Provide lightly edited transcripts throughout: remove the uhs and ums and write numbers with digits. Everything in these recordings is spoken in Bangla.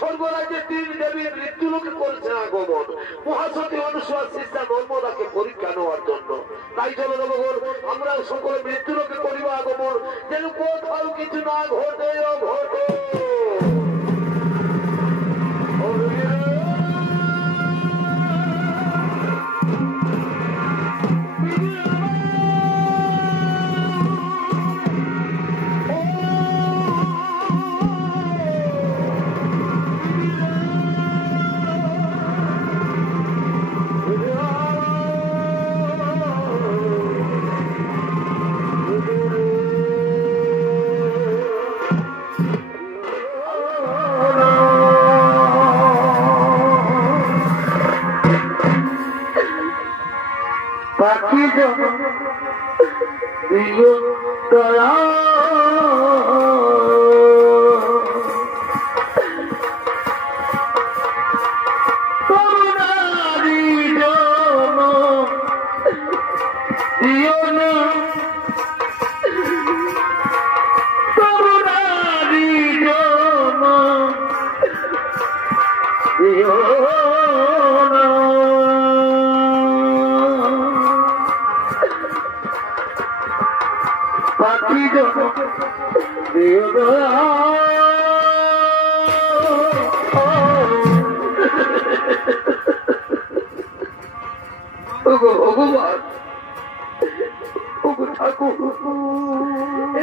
স্বর্গরাজ্যে তিন দেবীর মৃত্যুলোকে করেছেন আগমন মহাসতী অনুসূয়া সিস্টার নর্মদাকে পরীক্ষা নেওয়ার জন্য। তাই চলো দেবগণ আমরা সকলে মৃত্যুলোকে করিব আগমন, যেন কোথাও কিছু না ঘটে ঘটে।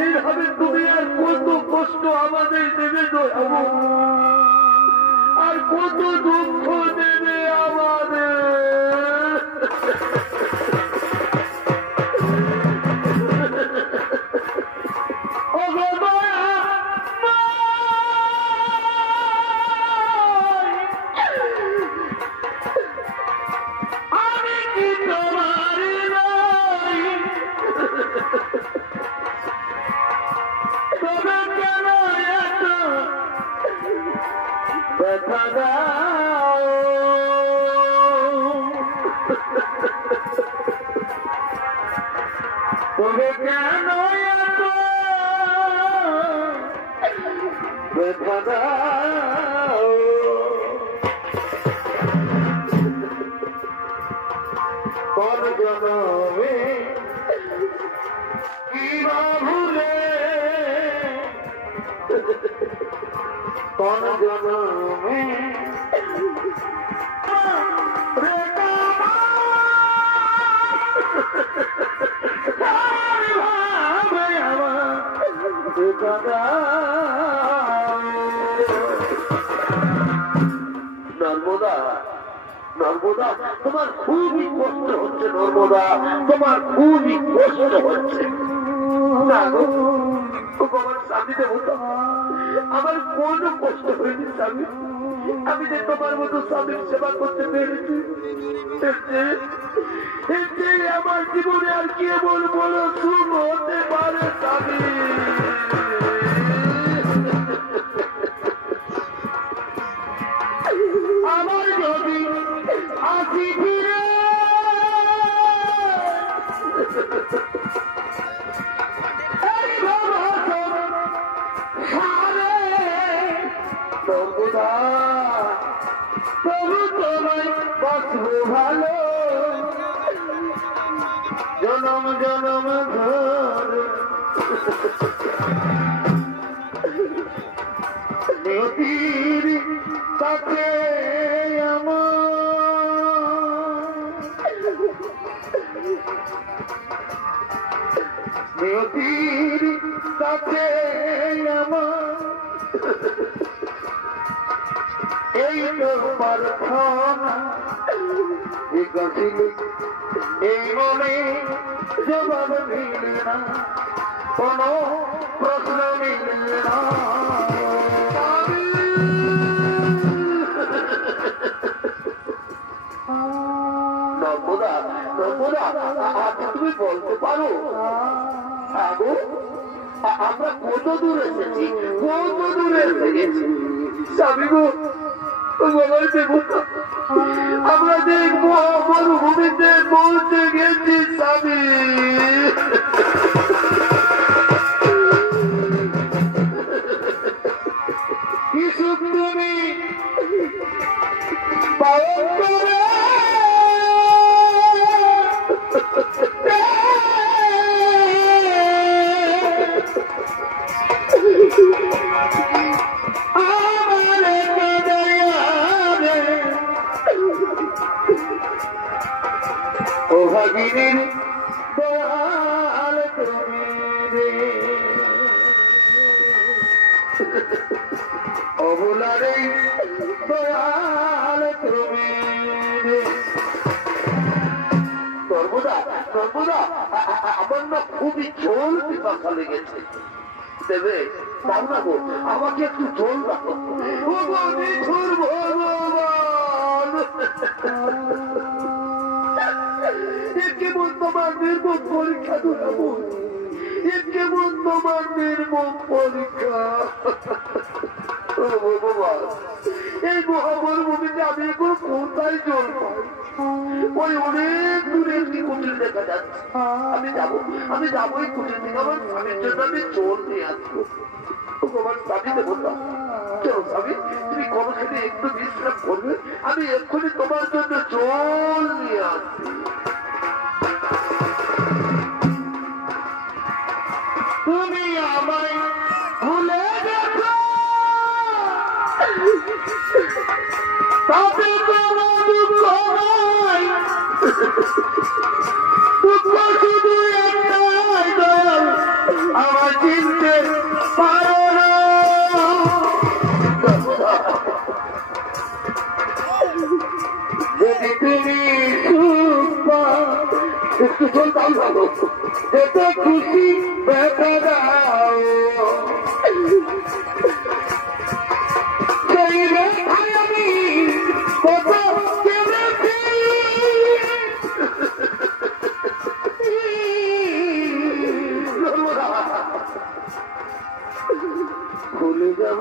এইভাবে তুমি আর কত কষ্ট আমাদের দেবে আর কত দুঃখ দেবে আমাদের। তবে কেন এত ব্যথা দাও? কোন জনমে কিবা ভুলে, কোন জনমে নর্মদা, নর্মদা, তোমার খুবই কষ্ট হচ্ছে। নর্মদা, তোমার খুবই কষ্ট হচ্ছে। আমার স্বামী দেবতা, আমার কোনো কষ্ট হয়নি স্বামী। আমি যে তোমার মতো স্বামীর সেবা করতে পেরেছি, আমার জীবনে আর কি এমন বড় সুখ হতে পারে স্বামী? আমার যদি আসি ফিরে নর্মদা, তবু তোমায় বাঁচবো ভালো জনম জনম ধরে। নদীর কাছে নদীর কাছে এই তো প্রার্থনা এই মনে জবাব মিলে না, কোন প্রশ্ন মিলে না। নর্মদা, নর্মদা, তুমি বলতে পারো আমরা কত দূর এসেছি, কত দূরে এসে গেছি? স্বামী গো, আমরা দেখবো মরুভূমিতে পৌঁছে গেছি স্বামী। কি সুখ তুমি পালন করে ও ভাগিনীর দয়াল তুমি রে, অবলারে দয়াল তুমি রে। নর্মদা, নর্মদা, আমার না খুবই জল পিপাসা লেগেছে। দেবে তাও না গো, আমাকে একটু জল রাখো। ও নিঠুর ভগবান, কেমন তোমার নির্মম পরীক্ষা দুলাবো, কেমন তোমার নির্মম পরীক্ষা। ভগবান, এই মহামরুভূমিতে আমি এখন কোথায় জল পাই? ওই অনেক দূরে একটি কুটির দেখা যাচ্ছে। আমি যাবো এই কুটির থেকে, আমার স্বামীর জন্য আমি জল নিয়ে আসবো। ভগবান, স্বামী দেবতা, চলো স্বামী, তুমি কলখানে একটু বিশ্রাম করবে, আমি এক্ষুনি তোমার জন্য জল নিয়ে আসছি। তুমি আমায় ভুলে গেছো, তবে কোনো দুঃখ নাই, দুঃখ শুধু একটাই দয়াল, আমার চিনতে পারো না। যদি তুমি সুখ পাও, একটু জল দাও ভালো, এত খুশি ব্যথা দাও, সেই ব্যথায় আমি কত কেঁদেছি। ভুলে যাব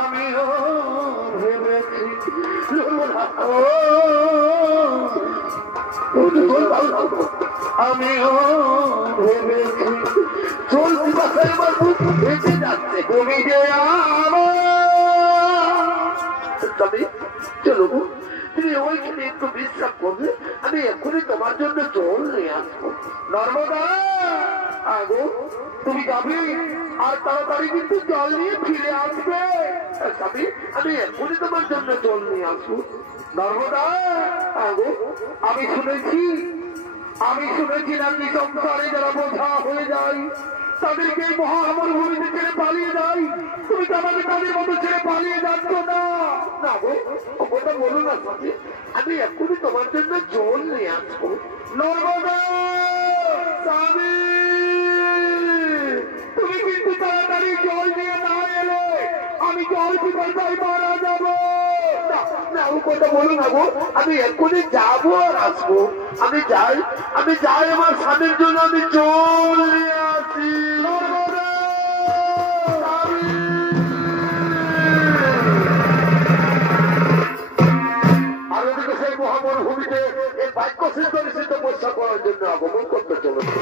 আমিও ভেবেছি। দাও না আমিও ভেবেছি চলতি বাসায় আমার বুক ভেসে যাচ্ছে তুমি যে আমার চলো তুমি ওইখানে একটু বিশ্রাম করবে আমি এক্ষুনি তোমার জন্য জল নিয়ে আসবো নর্মদা আগো তুমি যাবে আর তাড়াতাড়ি কিন্তু জল নিয়ে ফিরে আসবে স্বামী আমি এক্ষুনি তোমার জন্য জল নিয়ে আসবো নর্মদা আগো আমি শুনেছি নাকি সংসারে যারা বোঝা হয়ে যায় তাদেরকে মহামরুভূমিতে ছেড়ে পালিয়ে যায় তুমি তো আমাকে তাদের মতো ছেড়ে পালিয়ে যাচ্ছ না না গো ওটা বলো না স্বামী আমি এক্ষুনি তোমার জন্য জল নিয়ে আসবো নর্মদা স্বামী তুমি কিন্তু তাড়াতাড়ি জল নিয়ে না এলে আমি জল পিপাসায় মারা যাবো না ও কথা বলো না গো আমি এক্ষুনি যাবো আর আসবো আমি যাই আমার স্বামীর জন্য আমি জল নিয়ে আসি আর ওদিকে সেই মহামরুভূমিতে এই বাক্য সিদ্ধ নিষিদ্ধ বর্ষা করার জন্য আগমন করতে চলেছে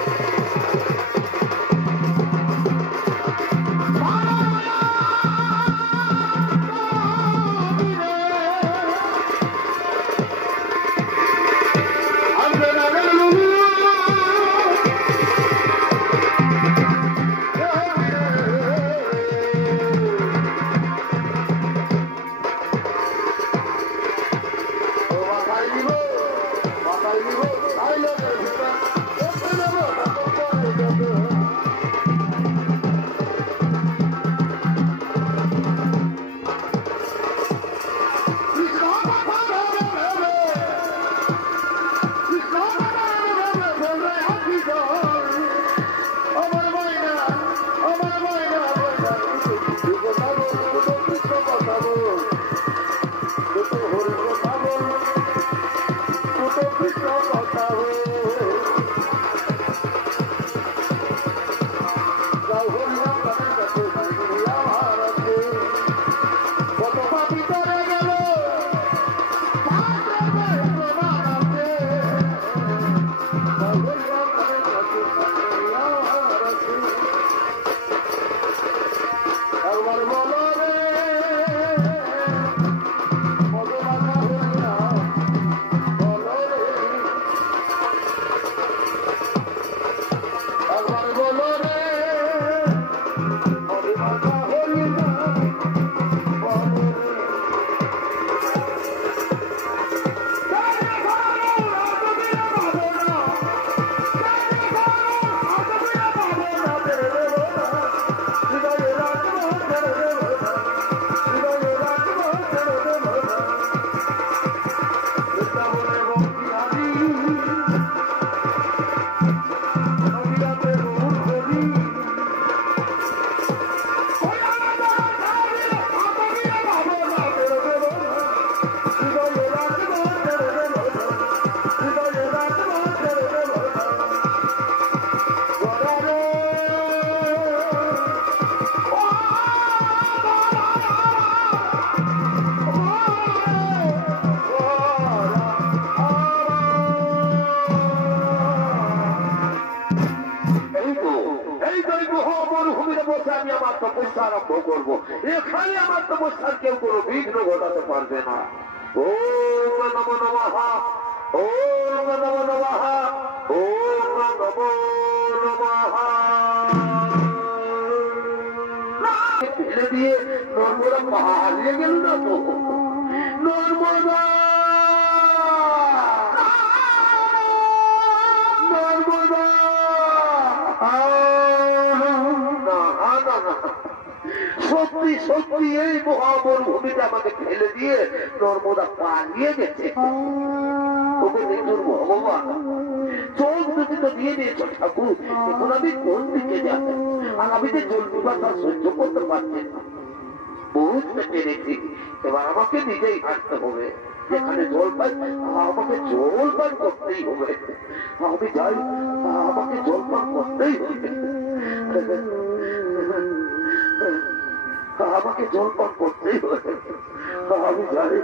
আরম্ভ করবো এখানে আমার তপস্যার কেউ কোনো বিঘ্ন ঘটাতে পারবে না ওম নমো নমঃ ওম নমো নমঃ ওম নমো নমঃ ফেলে দিয়ে নর্মদা পাহাড়িয়ে গেল না তো নর্মদা সত্যি সত্যি এই মহামরুভূমিতে আমাকে ফেলে দিয়ে নর্মদা পালিয়ে গেছে ওকে নিজুর ভগবান চোখ দুটি তো দিয়ে দিয়েছ ঠাকুর এখন আমি কোন দিকে যাব আর আমি যে জল পিপাসা সহ্য করতে পারছি না বুঝতে পেরেছি এবার আমাকে নিজেই হাঁটতে হবে যেখানে জল পাই আমাকে জল পান করতেই হবে আমি যাই আমাকে জল পান করতেই হবে আমাকে জল পান করতেই হবে আমি যাই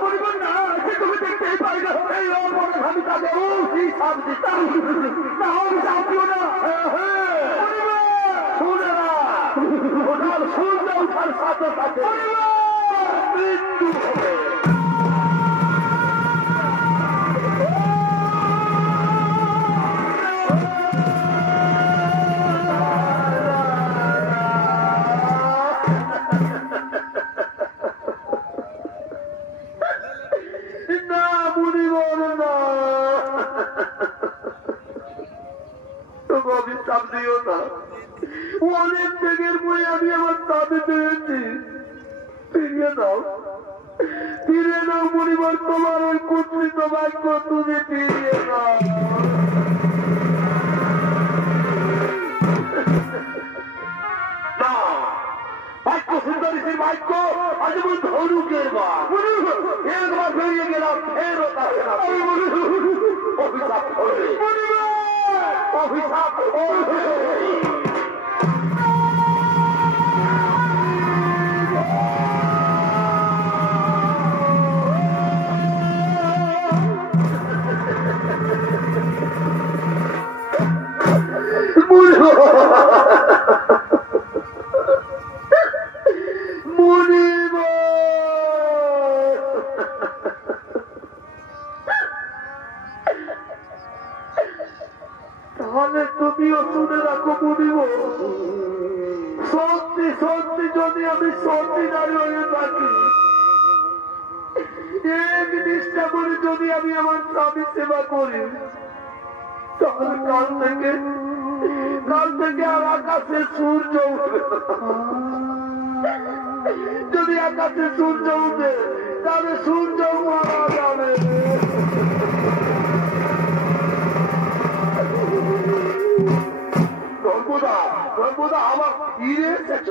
বলিবেন না সে তুমি দেখতেই পাই না এই অপরাধ আমি তাকে অভিশাপ দিতাম না অভিশাপ দিও না শুনে না ওনার সূর্য ওঠার সাথে সাথে মৃত্যু হবে অনেক ত্যাগের বই আমি আমার দাবি পেয়েছি ফিরিয়ে দাও পরিবার তোমার ওই কুৎসিত বাক্য তুমি ফিরিয়ে দাও বাক্য সুন্দরীর বাক্য আজ আমি ধনুকের একবার ফিরিয়ে গেলাম ফেরত আসে না অভিশাপ করবে অভিশাপ করবে তাহলে তুমিও শুনে রাখো মুনিব সত্যি সত্যি যদি আমি সত্যি নারী হয়ে থাকি এক নিষ্ঠা করে যদি আমি আমার স্বামী সেবা করি তাহলে কাল থেকে আর আকাশে সূর্য উঠবে যদি আকাশে সূর্য উঠে তাহলে সূর্য মারা যাবে সর্বদা আমার ফিরে এসেছ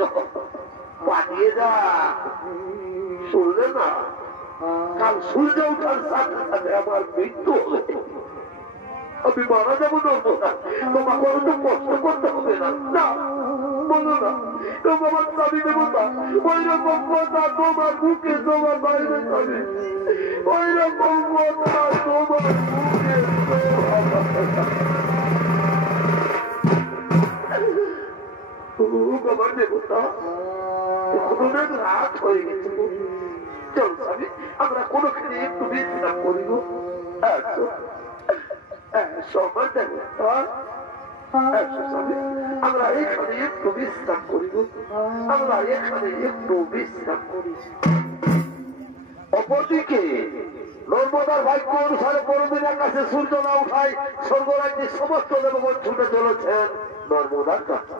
পাঠিয়ে যা শুনলে না কাল সূর্য উঠার সাথে সাথে আমার মৃত্যু হবে আমি মারা যাবো নর্মদা তোমাকে অত কষ্ট করতে হবে না না বলো না তোমার স্বামী দেবতা ওই রকম কথা তোমার মুখে তোমার বাইরে যাবে ওই রকম কথা তোমার মুখে বাবার দেবতা অনেক রাত হয়ে গেছে চল স্বামী আমরা কোনোখানে একটু বিশ্রাম করিব সময় দেবতা আমরা এখানে একটু বিশ্রাম করিব আমরা এখানে একটু বিশ্রাম করি অপরদিকে নর্মদার ভাগ্য অনুসারে পরদিন আকাশে সূর্য না উঠায় স্বর্গরাজ্যের সমস্ত দেবগণ ছুটে চলেছেন নর্মদার কাছে